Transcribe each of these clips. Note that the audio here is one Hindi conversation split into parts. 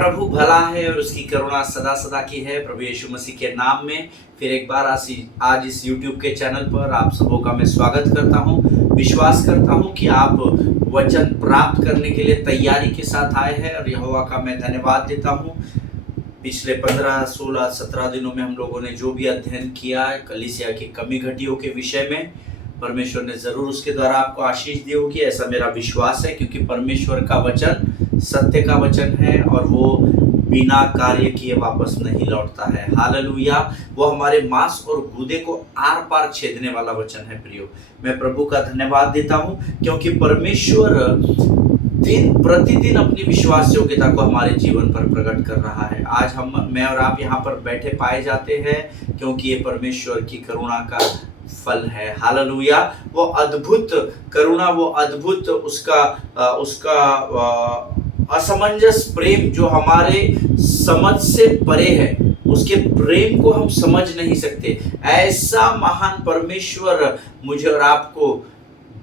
प्रभु भला है और उसकी करुणा सदा सदा की है। प्रभु यीशु मसीह के नाम में फिर एक बार आज इस YouTube के चैनल पर आप सबों का मैं स्वागत करता हूं। विश्वास करता हूं कि आप वचन प्राप्त करने के लिए तैयारी के साथ आए हैं और यहोवा का मैं धन्यवाद देता हूं। पिछले 15, 16, 17 दिनों में हम लोगों ने जो भी अध्ययन किया है कलीसिया की कमी घटियों के विषय में, परमेश्वर ने ज़रूर उसके द्वारा आपको आशीष दी होगी, ऐसा मेरा विश्वास है। क्योंकि परमेश्वर का वचन सत्य का वचन है और वो बिना कार्य किए वापस नहीं लौटता है। हालेलुया। वो हमारे मांस और गूदे को आर पार छेदने वाला वचन है। प्रियो, मैं प्रभु का धन्यवाद देता हूँ क्योंकि परमेश्वर दिन प्रतिदिन अपनी विश्वास योग्यता को हमारे जीवन पर प्रकट कर रहा है। आज मैं और आप यहाँ पर बैठे पाए जाते हैं क्योंकि ये परमेश्वर की करुणा का फल है। हालेलुया। वो अद्भुत करुणा, वो अद्भुत उसका असमंजस प्रेम जो हमारे समझ से परे है, उसके प्रेम को हम समझ नहीं सकते। ऐसा महान परमेश्वर मुझे और आपको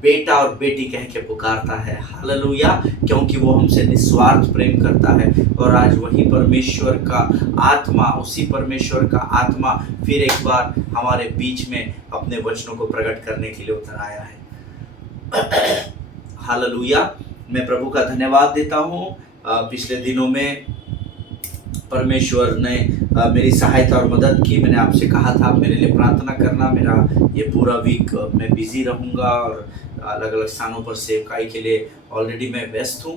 बेटा और बेटी कह के पुकारता है। हालेलुया। क्योंकि वो हमसे निस्वार्थ प्रेम करता है। और आज वही परमेश्वर का आत्मा, उसी परमेश्वर का आत्मा फिर एक बार हमारे बीच में अपने वचनों को प्रकट करने के लिए उतर आया है। हालेलुया। मैं प्रभु का धन्यवाद देता हूँ। पिछले दिनों में परमेश्वर ने मेरी सहायता और मदद की। मैंने आपसे कहा था मेरे लिए प्रार्थना करना। मेरा ये पूरा वीक मैं बिजी रहूँगा और अलग अलग स्थानों पर सेवकाई के लिए ऑलरेडी मैं व्यस्त हूँ,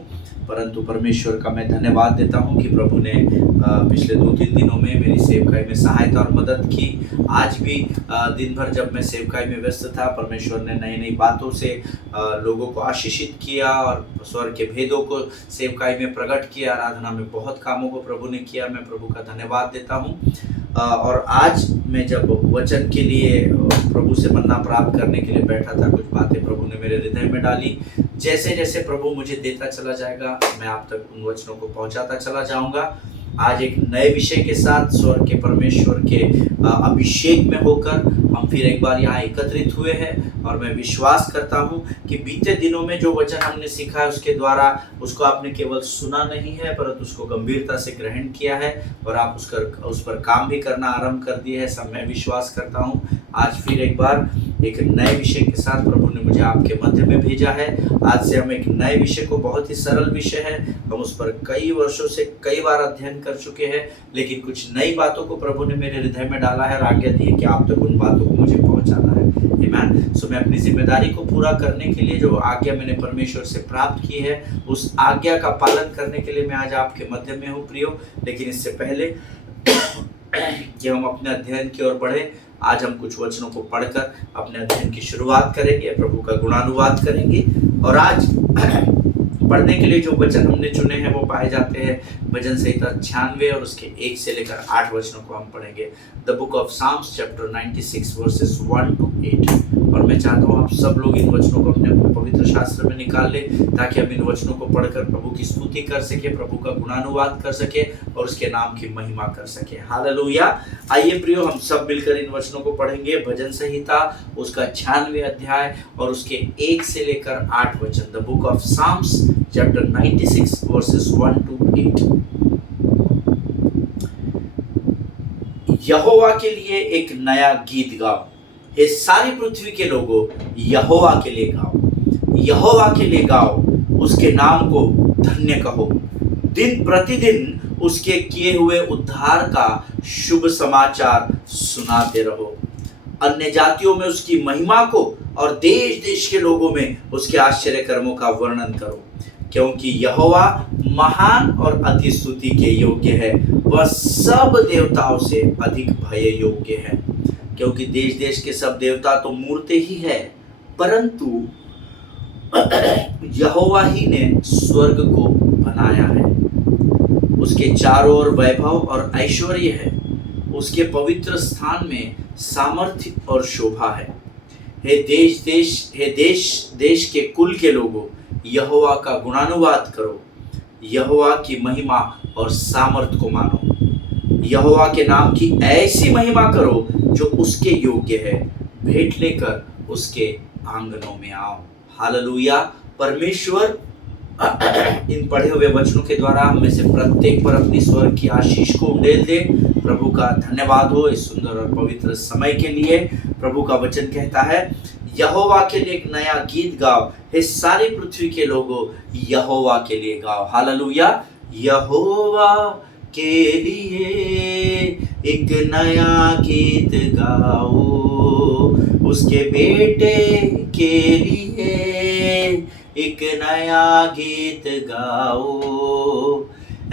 परंतु परमेश्वर का मैं धन्यवाद देता हूँ कि प्रभु ने पिछले 2-3 दिनों में मेरी सेवकाई में सहायता और मदद की। आज भी दिन भर जब मैं सेवकाई में व्यस्त था, परमेश्वर ने नई नई बातों से लोगों को आशीषित किया और स्वर्ग के भेदों को सेवकाई में प्रकट किया। आराधना में बहुत कामों को प्रभु ने किया। मैं प्रभु का धन्यवाद देता हूँ। और आज मैं जब वचन के लिए प्रभु से मन्ना प्राप्त करने के लिए बैठा था, कुछ बातें प्रभु ने मेरे हृदय में डाली। जैसे जैसे प्रभु मुझे देता चला जाएगा, मैं आप तक उन वचनों को पहुंचाता चला जाऊंगा। आज एक नए विषय के साथ स्वर्ग के परमेश्वर के अभिषेक में होकर हम फिर एक बार यहाँ एकत्रित हुए हैं। और मैं विश्वास करता हूँ कि बीते दिनों में जो वचन हमने सीखा है उसके द्वारा उसको आपने केवल सुना नहीं है, परंतु उसको गंभीरता से ग्रहण किया है और आप उस पर काम भी करना आरंभ कर दिए हैं। सब मैं विश्वास करता हूँ आज फिर एक बार एक नए विषय के साथ प्रभु ने मुझे आपके मध्य में भेजा है। आज से हम एक नए विषय को, बहुत ही सरल विषय है, हम उस पर कई वर्षों से कई बार अध्ययन कर चुके हैं, लेकिन कुछ नई बातों को प्रभु ने मेरे हृदय में डाला है और आज्ञा दी है कि आप तक उन बातों को मुझे पहुंचाना है। आमीन। सो मैं अपनी जिम्मेदारी को पूरा करने के लिए जो आज्ञा मैंने परमेश्वर से प्राप्त की है, उस आज्ञा का पालन करने के लिए मैं आज आपके मध्य में हूँ प्रियो। लेकिन इससे पहले कि हम अपने अध्ययन की ओर बढ़े, आज हम कुछ वचनों को पढ़कर अपने अध्ययन की शुरुआत करेंगे, प्रभु का गुणानुवाद करेंगे। और आज पढ़ने के लिए जो वचन हमने चुने हैं वो पाए जाते हैं भजन संहिता 96 और उसके 1 से लेकर 8 वचनों को हम पढ़ेंगे। The book of Psalms chapter 96 verses 1 to 8। और मैं चाहता हूँ आप सब लोग इन वचनों को अपने अपने पवित्र शास्त्र में निकाल ले, ताकि हम इन वचनों को पढ़कर प्रभु की स्तुति कर सके, प्रभु का गुणानुवाद कर सके और उसके नाम की महिमा कर सके। हालेलुया। आइए प्रियो, हम सब मिलकर इन वचनों को पढ़ेंगे। भजन संहिता उसका 96 अध्याय और उसके 1 से लेकर 8 वचन। The book of Psalms chapter 96 verses 1 to 8। यहोवा के लिए एक नया गीत गाओ, हे सारी पृथ्वी के लोगों, यहोवा के लिए गाओ, यहोवा के लिए गाओ, उसके नाम को धन्य कहो। दिन प्रतिदिन उसके किए हुए उद्धार का शुभ समाचार सुनाते रहो। अन्य जातियों में उसकी महिमा को और देश देश के लोगों में उसके आश्चर्य कर्मों का वर्णन करो। क्योंकि यहोवा महान और अति स्तुति के योग्य है, वह सब देवताओं से अधिक भय योग्य है। क्योंकि देश देश के सब देवता तो मूर्ति ही है, परंतु यहोवा ही ने स्वर्ग को बनाया है। उसके चारों ओर वैभव और ऐश्वर्य है, उसके पवित्र स्थान में सामर्थ्य और शोभा है। हे देश के कुल के लोगों, यहोवा का गुणानुवाद करो, यहोवा की महिमा और सामर्थ को मानो। यहोवा के नाम की ऐसी महिमा करो जो उसके योग्य है, भेंट लेकर उसके आंगनों में आओ। हालेलुया। परमेश्वर इन पढ़े हुए वचनों के द्वारा हम में से प्रत्येक पर अपनी स्वर्ग की आशीष को उंडेल दे। प्रभु का धन्यवाद हो इस सुंदर और पवित्र समय के लिए। प्रभु का वचन कहता है, यहोवा के लिए एक नया गीत गाओ, हे सारी पृथ्वी के लोगों, यहोवा के लिए गाओ। हालेलुया। यहोवा के लिए एक नया गीत गाओ, उसके बेटे के लिए एक नया गीत गाओ।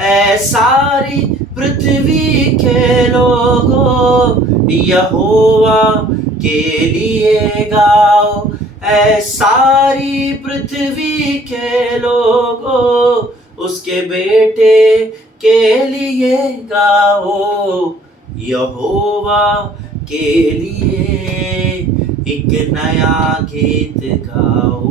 ऐ सारी पृथ्वी के लोगों, यहोवा के लिए गाओ। ऐ सारी पृथ्वी के लोगों, उसके बेटे के लिए गाओ। यहोवा के लिए एक नया गीत गाओ।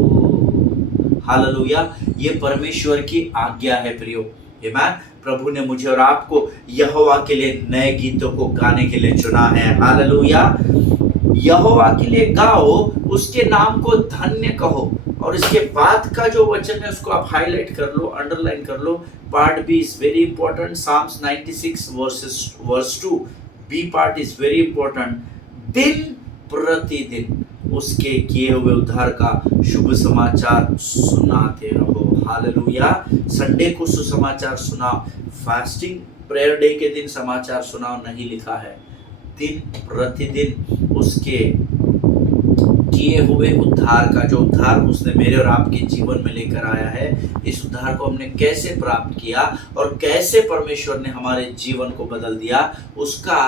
हालेलुया। ये परमेश्वर की आज्ञा है प्रियो। आमीन। प्रभु ने मुझे और आपको यहोवा के लिए नए गीतों को गाने के लिए चुना है। हालेलुया। यहोवा के लिए गाओ, उसके नाम को धन्य कहो। और इसके बाद का जो वचन है उसको आप हाईलाइट कर लो, अंडरलाइन कर लो। Part B is very important. Psalms 96 verse 2 B part is very important. दिन प्रतिदिन उसके किए हुए उद्धार का शुभ समाचार सुनाते रहो। हालेलुया। संडे को सुसमाचार सुनाओ, फास्टिंग प्रेयर डे के दिन समाचार सुनाओ नहीं लिखा है। दिन प्रतिदिन उसके किए हुए उद्धार का, जो उद्धार उसने मेरे और आपके जीवन में लेकर आया है, इस उद्धार को हमने कैसे प्राप्त किया और कैसे परमेश्वर ने हमारे जीवन को बदल दिया, उसका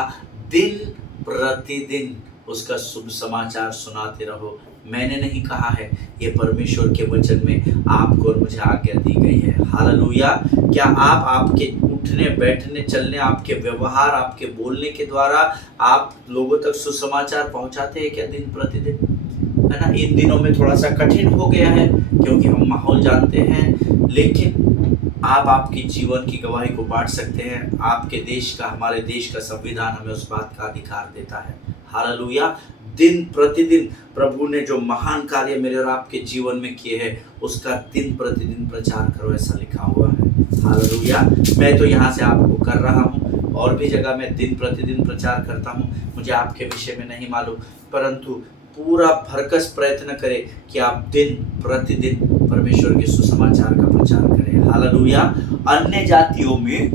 दिन प्रतिदिन उसका शुभ समाचार सुनाते रहो। मैंने नहीं कहा है, ये परमेश्वर के वचन में आपको और मुझे आज्ञा दी गई है। हालेलुया। क्या आप आपके उठने बैठने चलने, आपके व्यवहार, आपके बोलने के द्वारा आप लोगों तक सुसमाचार पहुंचाते हैं क्या दिन प्रतिदिन? है ना। इन दिनों में थोड़ा सा कठिन हो गया है क्योंकि हम माहौल जानते हैं, लेकिन आप आपकी जीवन की गवाही को बांट सकते हैं। आपके देश का, हमारे देश का संविधान हमें उस बात का अधिकार देता है। हालेलुया। दिन प्रतिदिन प्रभु ने जो महान कार्य मेरे और आपके जीवन में किए हैं, उसका दिन प्रतिदिन प्रचार करो, ऐसा लिखा हुआ है। हालेलुया। मैं तो यहाँ से आपको कर रहा हूँ, और भी जगह मैं दिन प्रतिदिन प्रचार करता हूँ। मुझे आपके विषय में नहीं मालूम, परंतु पूरा भरकस प्रयत्न करें कि आप दिन प्रतिदिन परमेश्वर के सुसमाचार का प्रचार करें। हालेलुया। अन्य जातियों में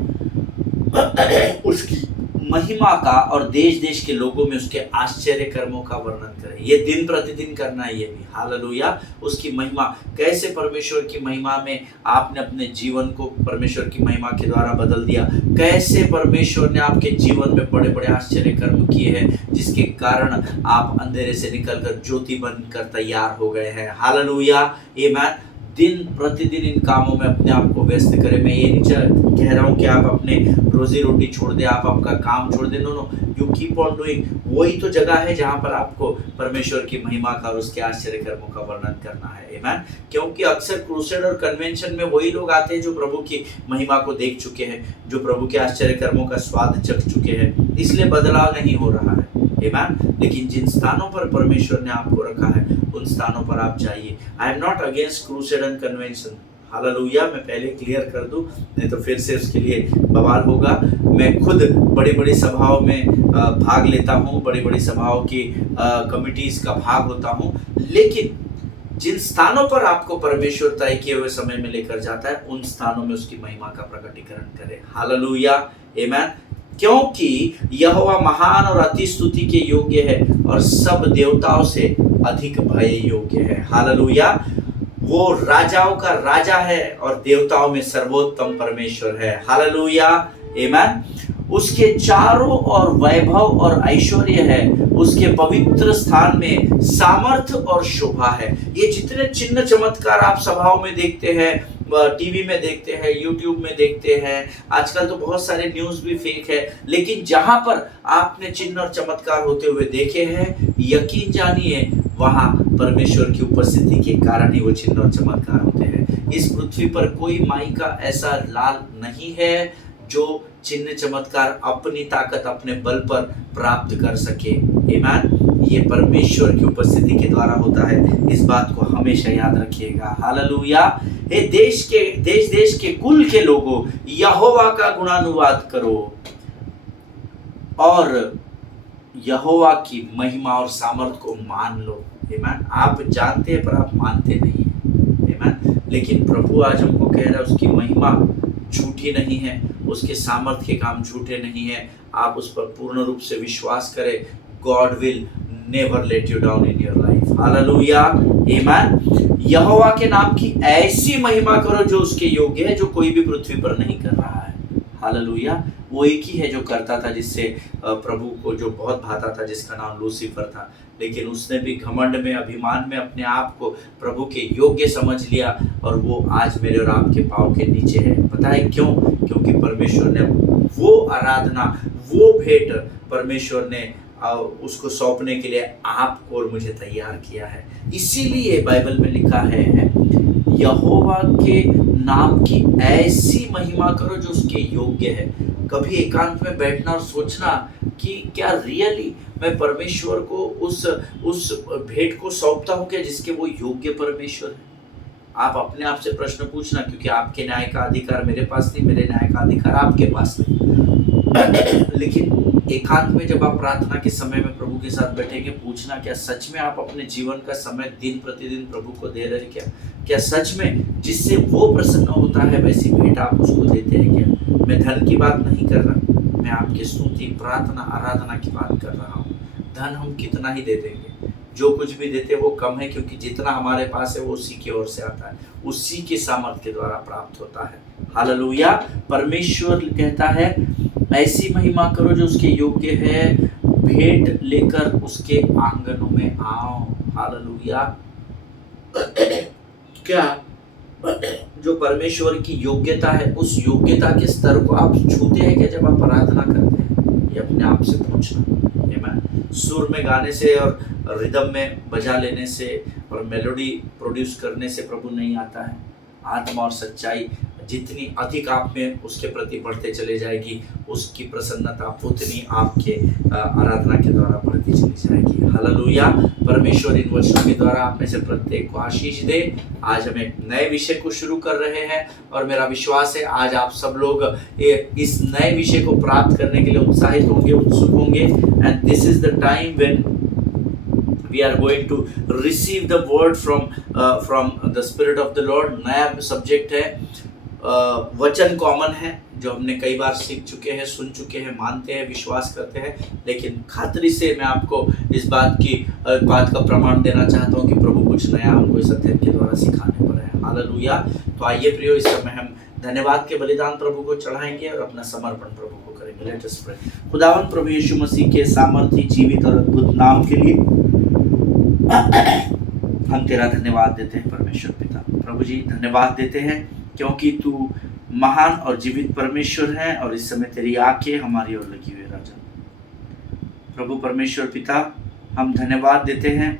उसकी महिमा का और देश देश के लोगों में उसके आश्चर्य कर्मों का वर्णन करें। ये दिन प्रतिदिन करना है ये भी। हालेलुया। उसकी महिमा, कैसे परमेश्वर की महिमा में आपने अपने जीवन को परमेश्वर की महिमा के द्वारा बदल दिया, कैसे परमेश्वर ने आपके जीवन में बड़े बड़े आश्चर्य कर्म किए हैं, जिसके कारण आप अंधेरे से निकलकर ज्योति बनकर तैयार हो गए हैं। हालेलुया। आमीन। दिन प्रतिदिन इन कामों में अपने आप को व्यस्त करें। मैं ये नहीं कह रहा हूँ कि आप अपने रोजी रोटी छोड़ दें, आप आपका काम छोड़ दें। No, you keep on doing. वही तो जगह है जहाँ पर आपको परमेश्वर की महिमा का और उसके आश्चर्य कर्मों का वर्णन करना है। आमीन। क्योंकि अक्सर क्रूसेड और कन्वेंशन में वही लोग आते हैं जो प्रभु की महिमा को देख चुके हैं, जो प्रभु के आश्चर्य कर्मों का स्वाद चख चुके हैं, इसलिए बदलाव नहीं हो रहा है। आमीन। लेकिन जिन स्थानों पर परमेश्वर ने आपको रखा है, उन स्थानों पर आप जाइए। I am not against crusade and convention. Hallelujah. मैं पहले क्लियर कर दूं, नहीं तो फिर से उसके लिए बवाल होगा। मैं खुद बड़ी बड़ी सभाओं में भाग लेता हूं, बड़ी बड़ी सभाओं की कमिटीज का भाग होता हूं, लेकिन जिन स्थानों पर आपको परमेश्वर तय किए हुए समय में लेकर जाता है, उन स्थानों में उसकी महिमा का प्रकटीकरण करें। हालेलुया। आमीन। क्योंकि यहोवा महान और अति स्तुति के योग्य है और सब देवताओं से अधिक भय योग्य है। हालेलुया। वो राजाओं का राजा है और देवताओं में सर्वोत्तम परमेश्वर है। हालेलुया। आमीन। उसके चारों ओर वैभव और ऐश्वर्य है, उसके पवित्र स्थान में सामर्थ्य और शोभा है। ये जितने चिन्ह चमत्कार आप सभाओं में देखते हैं, टीवी में देखते हैं, यूट्यूब में देखते हैं, आजकल तो बहुत सारे न्यूज़ भी फेक है, लेकिन जहां पर आपने चिन्ह और चमत्कार होते हुए देखे हैं, यकीन जानिए वहां परमेश्वर की उपस्थिति के कारण ही वो चिन्ह और चमत्कार होते हैं। इस पृथ्वी पर कोई माई का ऐसा लाल नहीं है जो चिन्ह चमत्कार अपनी ताकत, अपने बल पर प्राप्त कर सके। आमीन। ये परमेश्वर की उपस्थिति के द्वारा होता है। इस बात को हमेशा याद रखिएगा। हालेलुया। हे देश देश के कुल के लोगों, यहोवा का गुणानुवाद करो और यहोवा की महिमा और सामर्थ को मान लो। आमीन। आप जानते हैं पर आप मानते नहीं हैं। आमीन। लेकिन प्रभु आज हमको कह रहा है उसकी महिमा झूठी नहीं है, उसके सामर्थ के काम झूठे नहीं है। आप उस पर पूर्ण रूप से विश्वास करें। God will never let you down in your life. Hallelujah. आमीन। यहोवा के नाम की ऐसी महिमा करो जो उसके योग्य है, जो कोई भी पृथ्वी पर नहीं कर रहा है। हालेलुया। वो एक ही है जो करता था, जिससे प्रभु को जो बहुत भाता था, जिसका नाम लूसीफर था। लेकिन उसने भी घमंड में, अभिमान में अपने आप को प्रभु के योग्य समझ लिया और वो आज मेरे और आपके पाँव के नीचे है। पता है क्यों? क्योंकि परमेश्वर ने वो आराधना, वो भेंट परमेश्वर ने उसको सौंपने के लिए आपको और मुझे तैयार किया है। इसीलिए बाइबल में लिखा है, यहोवा के नाम की ऐसी महिमा करो जो उसके योग्य है। कभी एकांत में बैठना और सोचना कि क्या रियली मैं परमेश्वर को उस भेंट को सौंपता हूँ क्या जिसके वो योग्य परमेश्वर है। आप अपने आप से प्रश्न पूछना, क्योंकि आपके न्याय का अधिकार मेरे पास नहीं, मेरे न्याय का अधिकार आपके पास नहीं। लेकिन एकांत में जब आप प्रार्थना के समय में प्रभु के साथ बैठेंगे, पूछना क्या सच में आप अपने जीवन का समय दिन प्रतिदिन प्रभु को दे रहे हैं क्या सच में जिससे वो प्रसन्न होता है वैसी भेंट आप उसको देते हैं क्या? मैं धन की बात नहीं कर रहा, मैं आपकी स्तुति, प्रार्थना, आराधना की बात कर रहा हूँ। धन हम कितना ही दे देंगे, जो कुछ भी देते वो कम है, क्योंकि जितना हमारे पास है वो उसी की ओर से आता है, उसी के सामर्थ्य के द्वारा प्राप्त होता है। हालेलुया। परमेश्वर कहता है ऐसी महिमा करो जो उसके योग्य है, भेंट लेकर उसके आंगनों में आओ। हालेलुया। क्या जो परमेश्वर की योग्यता है, उस योग्यता के स्तर को आप छूते हैं क्या जब आप आराधना करते हैं? ये अपने आप से पूछना। आमीन। सुर में गाने से और रिदम में बजा लेने से और मेलोडी प्रोड्यूस करने से प्रभु नहीं आता है। आत्मा और सच्चाई जितनी अधिक आप में उसके प्रति बढ़ते चले जाएगी, उसकी प्रसन्नता उतनी आपके आराधना के द्वारा बढ़ती चली जाएगी। हालेलुया। परमेश्वर इन वचनों के द्वारा आप में से प्रत्येक को आशीष दे। आज हम एक नए विषय को शुरू कर रहे हैं और मेरा विश्वास है आज आप सब लोग इस नए विषय को प्राप्त करने के लिए उत्साहित होंगे, उत्सुक होंगे। And this is the time when we are going to receive the word from the spirit of the Lord। नया सब्जेक्ट है, वचन कॉमन है जो हमने कई बार सीख चुके हैं, सुन चुके हैं, मानते हैं, विश्वास करते हैं। लेकिन खातरी से मैं आपको इस बात का प्रमाण देना चाहता हूँ कि प्रभु कुछ नया हमको इस अध्ययन के द्वारा सिखाने पर है। हालेलुया। तो आइए प्रियो, इस समय हम धन्यवाद के बलिदान प्रभु को चढ़ाएंगे और अपना समर्पण प्रभु को करेंगे। Let us pray. खुदावंद प्रभु यीशु मसीह के सामर्थी, जीवित और अद्भुत नाम के लिए हम तेरा धन्यवाद देते हैं परमेश्वर पिता। प्रभु जी धन्यवाद देते हैं क्योंकि तू महान और जीवित परमेश्वर है और इस समय तेरी आंखें हमारी ओर लगी हुई है राजा। प्रभु परमेश्वर पिता, हम धन्यवाद देते हैं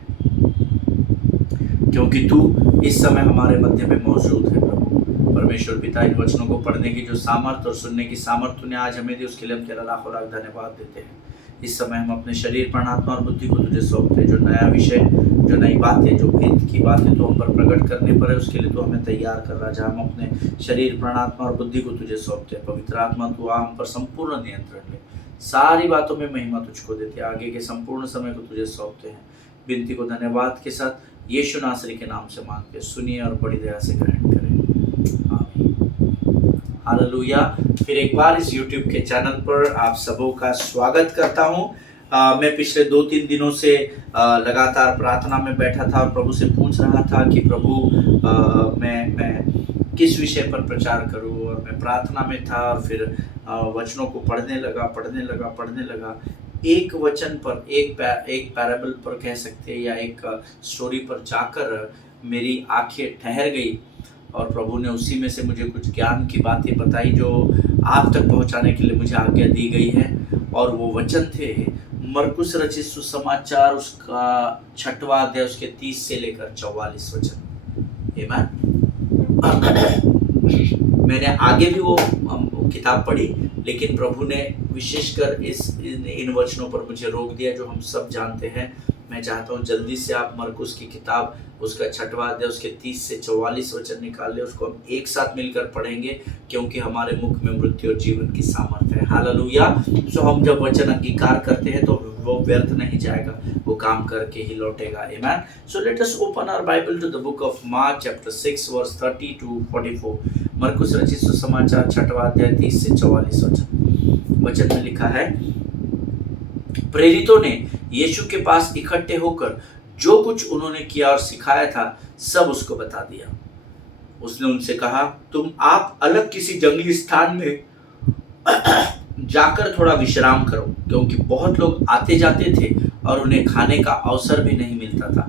क्योंकि तू इस समय हमारे मध्य में मौजूद है। प्रभु परमेश्वर पिता, इन वचनों को पढ़ने की जो सामर्थ और सुनने की सामर्थ तूने आज हमें दी, उसके लिए हम तेरा लाखों लाख धन्यवाद देते हैं। इस समय हम अपने शरीर, प्राण, आत्मा और बुद्धि को तुझे सौंपते हैं। जो नया विषय, जो नई बातें, जो भेद की बातें तो हम पर प्रकट करने पर है, उसके लिए तो हमें तैयार कर राजा। हम अपने शरीर, प्राण, आत्मा और बुद्धि को तुझे सौंपते हैं। पवित्र आत्मा तू आ हम पर संपूर्ण नियंत्रण ले, सारी बातों में महिमा तुझको देते हैं। आगे के संपूर्ण समय को तुझे सौंपते हैं। विनती को धन्यवाद के साथ यीशु नासरी के नाम से मांगते, सुनिए और बड़ी दया से ग्रहण करें। आमीन। हालेलुया। फिर एक बार इस YouTube के चैनल पर आप सबों का स्वागत करता हूँ। मैं पिछले 2-3 दिनों से लगातार प्रार्थना में बैठा था और प्रभु से पूछ रहा था कि प्रभु मैं किस विषय पर प्रचार करूँ। और मैं प्रार्थना में था और फिर वचनों को पढ़ने लगा। एक वचन पर, एक पैराबल पर कह सकते हैं, या एक स्टोरी पर जाकर मेरी आंखें ठहर गई और प्रभु ने उसी में से मुझे कुछ ज्ञान की बातें बताई जो आप तक पहुंचाने के लिए मुझे आज्ञा दी गई है। और वो वचन थे मरकुस रचित सुसमाचार, उसका 6वां अध्याय, उसके 30 से लेकर 44 वचन। आमीन। मैंने आगे भी वो किताब पढ़ी, लेकिन प्रभु ने विशेषकर इन वचनों पर मुझे रोक दिया जो हम सब जानते हैं। मैं चाहता हूँ जल्दी से आप मरकुस की किताब उसका 6वां अध्याय उसके 30 से 44 वचन निकाल ले, उसको हम एक साथ मिलकर पढ़ेंगे, क्योंकि हमारे मुख में मृत्यु और जीवन की सामर्थ्य है। हालेलुया। सो हम जब वचन अंगीकार करते हैं तो वो व्यर्थ नहीं जाएगा, वो काम करके ही लौटेगा। Amen. So let us open our Bible to the book of Mark chapter 6 verse 30 to 44। मरकुस रचित सुसमाचार 6वां अध्याय 30 से 44 वचन में लिखा है, प्रेरितों ने यीशु के पास इकट्ठे होकर जो कुछ उन्होंने किया और सिखाया था सब उसको बता दिया। उसने उनसे कहा, तुम आप अलग किसी जंगली स्थान में जाकर थोड़ा विश्राम करो, क्योंकि बहुत लोग आते जाते थे और उन्हें खाने का अवसर भी नहीं मिलता था।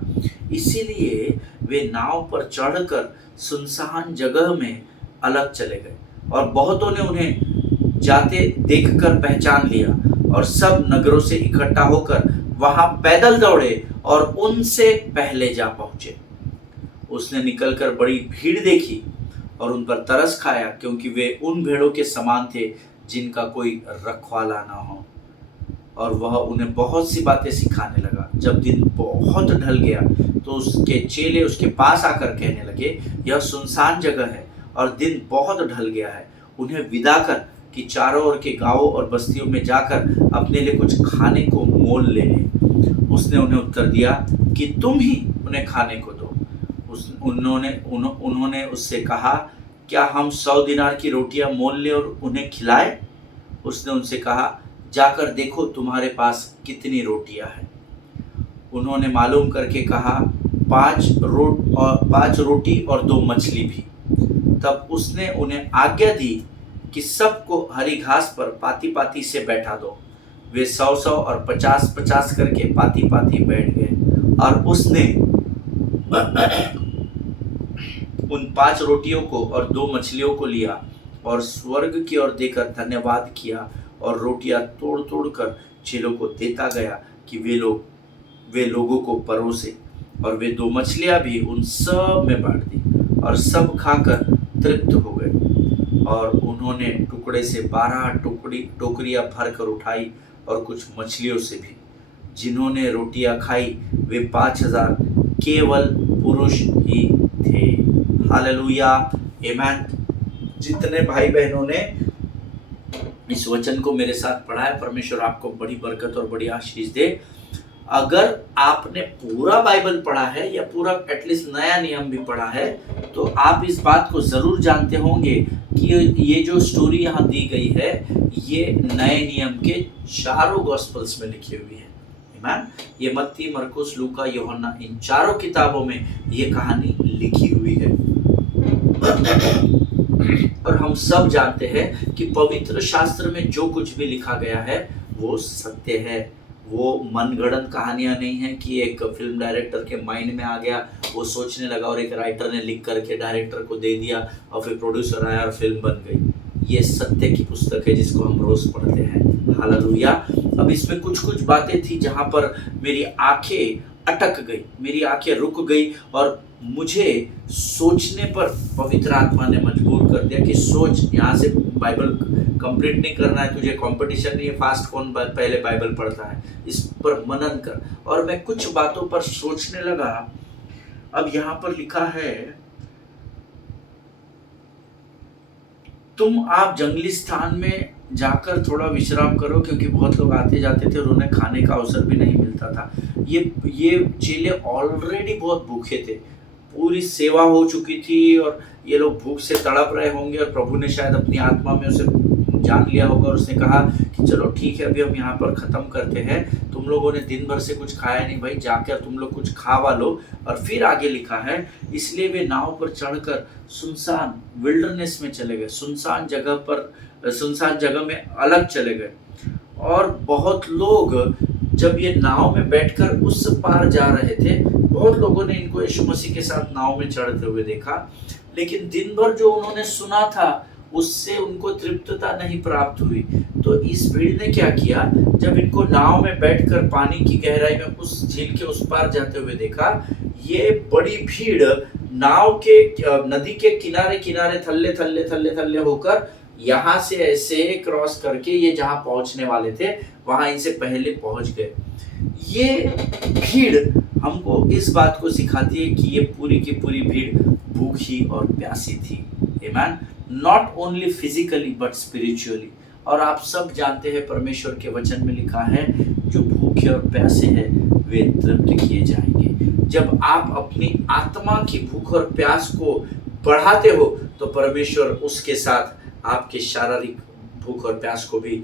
इसीलिए वे नाव पर चढ़कर सुनसान जगह में अलग चले गए, और बहुतों ने उन्हें जाते देखकर पहचान लिया और सब नगरों से इकट्ठा होकर वहां पैदल दौड़े और उनसे पहले जा पहुंचे। उसने निकलकर बड़ी भीड़ देखी और उन पर तरस खाया, क्योंकि वे उन भेड़ों के समान थे जिनका कोई रखवाला ना हो, और वह उन्हें बहुत सी बातें सिखाने लगा। जब दिन बहुत ढल गया तो उसके चेले उसके पास आकर कहने लगे, यह सुनसान जगह है और दिन बहुत ढल गया है, उन्हें विदा कर कि चारों ओर के गांवों और बस्तियों में जाकर अपने लिए कुछ खाने को मोल ले लें। उसने उन्हें उत्तर दिया कि तुम ही उन्हें खाने को दो। उन्होंने उससे कहा, क्या हम 100 दिनार की रोटियां मोल लें और उन्हें खिलाएं? उसने उनसे कहा, जाकर देखो तुम्हारे पास कितनी रोटियां हैं। उन्होंने मालूम करके कहा, 5 रोटी और 2 मछली भी। तब उसने उन्हें आज्ञा दी कि सबको हरी घास पर पाती पाती से बैठा दो। वे 100 और 50 करके पाती पाती बैठ गए, और उसने उन 5 रोटियों को और 2 मछलियों को लिया और स्वर्ग की ओर देखकर धन्यवाद किया और रोटियां तोड़ तोड़ कर चेलों को देता गया कि वे लोगों को परोसे, और वे 2 मछलियां भी उन सब में बांट दी, और सब खाकर तृप्त हो गए। और उन्होंने टुकड़े से 12 टोकरियां भर कर उठाई, और कुछ मछलियों से भी। जिन्होंने रोटियां खाई वे 5000 केवल पुरुष ही थे। हालेलुया। आमेन। जितने भाई बहनों ने इस वचन को मेरे साथ पढ़ा है, परमेश्वर आपको बड़ी बरकत और बड़ी आशीष दे। अगर आपने पूरा बाइबल पढ़ा है या पूरा एटलीस्ट नया नियम भी पढ़ा है, तो आप इस बात को जरूर जानते होंगे कि ये जो स्टोरी यहाँ दी गई है, ये नए नियम के चारों गॉस्पेल्स में लिखी हुई है। आमीन। ये मत्ती, मरकुस, लूका, यूहन्ना, इन चारों किताबों में ये कहानी लिखी हुई है। और हम सब जानते हैं कि पवित्र शास्त्र में जो कुछ भी लिखा गया है वो सत्य है। वो मनगढ़ंत कहानियां नहीं है कि एक फिल्म डायरेक्टर के माइंड में आ गया, वो सोचने लगा और एक राइटर ने लिख करके डायरेक्टर को दे दिया और फिर प्रोड्यूसर आया और फिल्म बन गई। ये सत्य की पुस्तक है जिसको हम रोज पढ़ते हैं। हालेलुया। अब इसमें कुछ बातें थी जहां पर मेरी आंखें अटक गई, मेरी आंखें रुक गई, और मुझे सोचने पर पवित्र आत्मा ने मजबूर कर दिया कि सोच, यहाँ से बाइबल कंप्लीट नहीं करना है तुझे, कंपटीशन नहीं है फास्ट कौन पहले बाइबल पढ़ता है, इस पर मनन कर। और मैं कुछ बातों पर सोचने लगा। अब यहाँ पर लिखा है, आप जंगली स्थान में जाकर थोड़ा विश्राम करो, क्योंकि बहुत लोग आते जाते थे और उन्हें खाने का अवसर भी नहीं मिलता था। ये चेले ऑलरेडी बहुत भूखे थे, पूरी सेवा हो चुकी थी और ये लोग भूख से तड़प रहे होंगे, और प्रभु ने शायद अपनी आत्मा में उसे जान लिया होगा और उसने कहा कि चलो ठीक है, अभी हम यहाँ पर ख़त्म करते हैं, तुम लोगों ने दिन भर से कुछ खाया नहीं भाई, जाकर तुम लोग कुछ खावा लो। और फिर आगे लिखा है, इसलिए वे नाव पर चढ़कर सुनसान विल्डरनेस में चले गए, सुनसान जगह में अलग चले गए। और बहुत लोग जब ये नाव में बैठकर उस पार जा रहे थे, बहुत लोगों ने इनको यीशु मसीह के साथ नाव में चढ़ते हुए देखा, लेकिन दिन भर जो उन्होंने सुना था उससे उनको तृप्तता नहीं प्राप्त हुई। तो इस भीड़ ने क्या किया, जब इनको नाव में बैठकर पानी की गहराई में उस झील के उस पार जाते हुए देखा, ये बड़ी भीड़ नाव के नदी के किनारे थल्ले होकर यहाँ से ऐसे क्रॉस करके ये जहाँ पहुँचने वाले थे वहाँ इनसे पहले पहुँच गए। ये भीड़ हमको इस बात को सिखाती है कि ये पूरी की पूरी भीड़ भूखी और प्यासी थी। Amen. Not only physically but spiritually. और आप सब जानते हैं परमेश्वर के वचन में लिखा है जो भूखे और प्यासे हैं वे तृप्त किए जाएंगे। जब आप अपनी आत्मा की भूख और प्यास को बढ़ाते हो तो परमेश्वर उसके साथ आपके शारीरिक भूख और प्यास को भी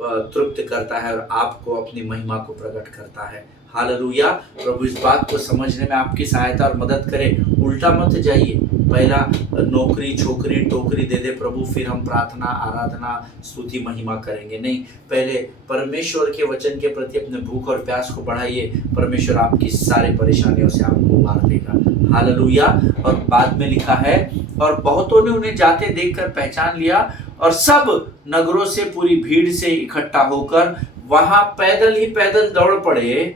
तृप्त करता है और आपको अपनी महिमा को प्रकट करता है। हालेलुया। प्रभु इस बात को समझने में आपकी सहायता और मदद करे। उल्टा मत जाइए, पहला नौकरी छोकरी टोकरी दे दे प्रभु, फिर हम प्रार्थना आराधना स्तुति महिमा करेंगे। नहीं, पहले परमेश्वर के वचन के प्रति अपने भूख और प्यास को बढ़ाइए। परमेश्वर आपकी सारी परेशानियों से आपको उबार देगा। हालेलुया। और बाद में लिखा है और बहुतों ने उन्हें जाते देखकर पहचान लिया और सब नगरों से पूरी भीड़ से इकट्ठा होकर वहां पैदल ही पैदल दौड़ पड़े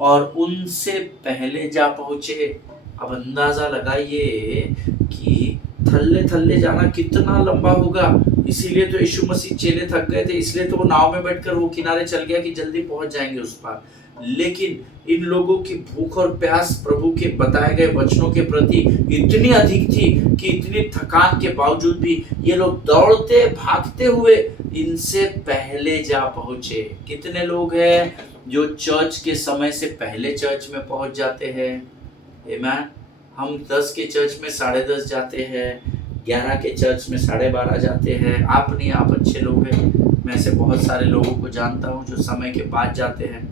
और उनसे पहले जा पहुंचे। अब अंदाजा लगाइए कि थल्ले थल्ले जाना कितना लंबा होगा। इसीलिए तो यीशु मसीह चेले थक गए थे, इसलिए तो वो नाव में बैठकर वो किनारे चल गया कि जल्दी पहुंच जाएंगे उस पार। लेकिन इन लोगों की भूख और प्यास प्रभु के बताए गए वचनों के प्रति इतनी अधिक थी कि इतनी थकान के बावजूद भी ये लोग दौड़ते भागते हुए इनसे पहले जा पहुंचे। कितने लोग हैं जो चर्च के समय से पहले चर्च में पहुंच जाते हैं? आमीन। हम 10 के चर्च में 10:30 जाते हैं, 11 के चर्च में 12:30 जाते हैं। आप नहीं, आप अच्छे लोग हैं। मैं ऐसे बहुत सारे लोगों को जानता हूँ जो समय के बाद जाते हैं।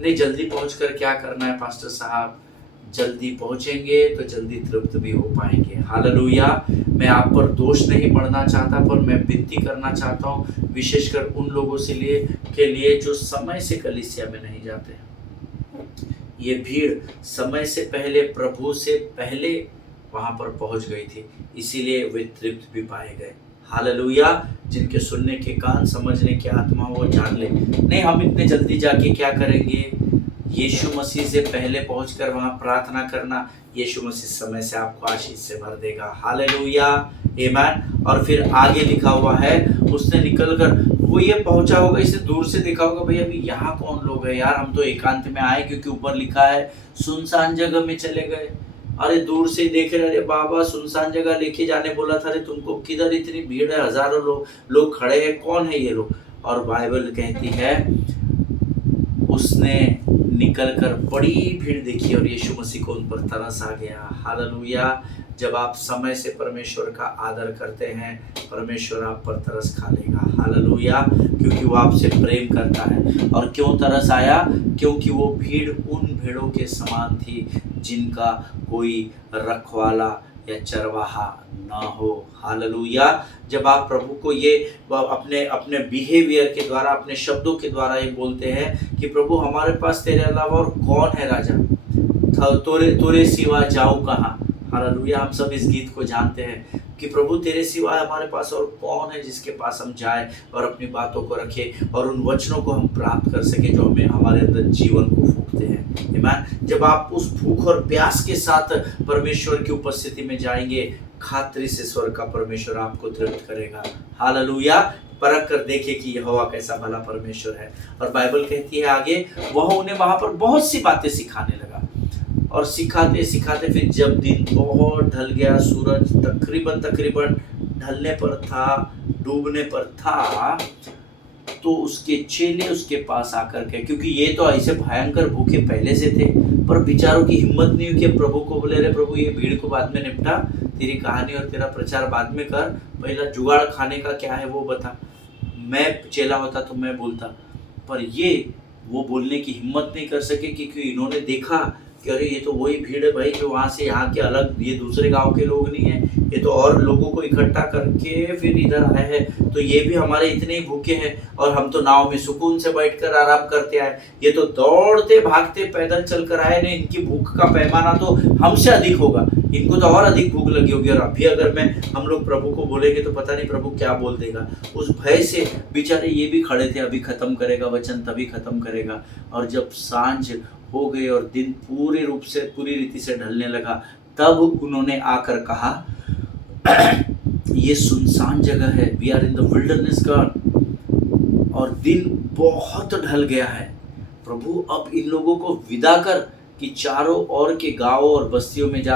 नहीं, जल्दी पहुंचकर क्या करना है पास्टर साहब? जल्दी पहुंचेंगे तो जल्दी तृप्त भी हो पाएंगे। हालेलुया। मैं आप पर दोष नहीं मढ़ना चाहता, पर मैं विनती करना चाहता हूँ विशेषकर उन लोगों के लिए जो समय से कलीसिया में नहीं जाते। ये भीड़ समय से पहले प्रभु से पहले वहां पर पहुंच गई थी, इसीलिए वे तृप्त भी पाए गए। हालेलुया। जिनके सुनने के कान समझने की आत्मा वो जान ले। नहीं, हम इतने जल्दी जाके क्या करेंगे? यीशु मसीह से पहले पहुंचकर वहां प्रार्थना करना, यीशु मसीह समय से आपको आशीष से भर देगा। हालेलुया। आमीन। और फिर आगे लिखा हुआ है उसने निकलकर वो ये पहुंचा होगा, इसे दूर से देखा होगा, भाई अभी यहाँ कौन लोग है यार, हम तो एकांत में आए, क्योंकि ऊपर लिखा है सुनसान जगह में चले गए। अरे दूर से देख रहे, अरे बाबा सुनसान जगह लेके जाने बोला था, अरे तुमको किधर इतनी भीड़ है, हजारों लोग खड़े हैं, कौन है ये लोग? और बाइबल कहती है उसने निकलकर बड़ी भीड़ देखी और यीशु मसीह को उन पर तरस आ गया। हालेलुया। जब आप समय से परमेश्वर का आदर करते हैं, परमेश्वर आप पर तरस खा लेगा। हालेलुया। क्योंकि वो आपसे प्रेम करता है। और क्यों तरस आया? क्योंकि वो भीड़ उन भेड़ों के समान थी जिनका कोई रखवाला या चरवाहा ना हो। हालेलुया। जब आप प्रभु को ये अपने अपने बिहेवियर के द्वारा, अपने शब्दों के द्वारा ये बोलते हैं कि प्रभु हमारे पास तेरे अलावा और कौन है राजा, तोरे सिवा जाऊं कहाँ। हालेलुया। हम सब इस गीत को जानते हैं कि प्रभु तेरे सिवा हमारे पास और कौन है जिसके पास हम जाए और अपनी बातों को रखें और उन वचनों को हम प्राप्त कर सके जो हमें हमारे अंदर जीवन को फूंकते हैं। आमीन। जब आप उस भूख और प्यास के साथ परमेश्वर की उपस्थिति में जाएंगे, खातरी से स्वर्ग का परमेश्वर आपको तृप्त करेगा। हालेलुया। परख कर देखिए कि यहोवा कैसा भला परमेश्वर है। और बाइबल कहती है आगे, वह उन्हें वहां पर बहुत सी बातें सिखाने लगा और सिखाते सिखाते फिर जब दिन बहुत ढल गया, सूरज तकरीबन ढलने पर था, डूबने पर था, तो उसके चेले उसके पास आकर के, क्योंकि ये तो ऐसे भयंकर भूखे पहले से थे, पर बेचारों की हिम्मत नहीं हुई कि प्रभु को बोले, रे प्रभु ये भीड़ को बाद में निपटा, तेरी कहानी और तेरा प्रचार बाद में कर, पहला जुगाड़ खाने का क्या है वो बता। मैं चेला होता तो मैं बोलता, पर ये वो बोलने की हिम्मत नहीं कर सके क्योंकि इन्होंने देखा कि अरे ये तो वही भीड़ है भाई जो वहाँ से यहाँ के अलग, ये दूसरे गांव के लोग नहीं हैं, ये तो और लोगों को इकट्ठा करके फिर इधर आए हैं, तो ये भी हमारे इतने ही भूखे हैं और हम तो नाव में सुकून से बैठकर आराम करते आए, ये तो दौड़ते भागते पैदल चल कर आए नहीं, इनकी भूख का पैमाना तो हमसे अधिक होगा, इनको तो और अधिक भूख लगी होगी। और अभी अगर हम लोग प्रभु को बोलेंगे तो पता नहीं प्रभु क्या बोल देगा। उस भय से बेचारे ये भी खड़े थे, अभी खत्म करेगा वचन, तभी खत्म करेगा। और जब सांझ हो गई और दिन पूरी रीति से ढलने लगा, तब उन्होंने आकर कहा ये सुनसान जगह है, we are in the wilderness God, और दिन बहुत ढल गया है। प्रभु अब इन लोगों को विदा कर कि चारों ओर के गांवों और बस्तियों में जा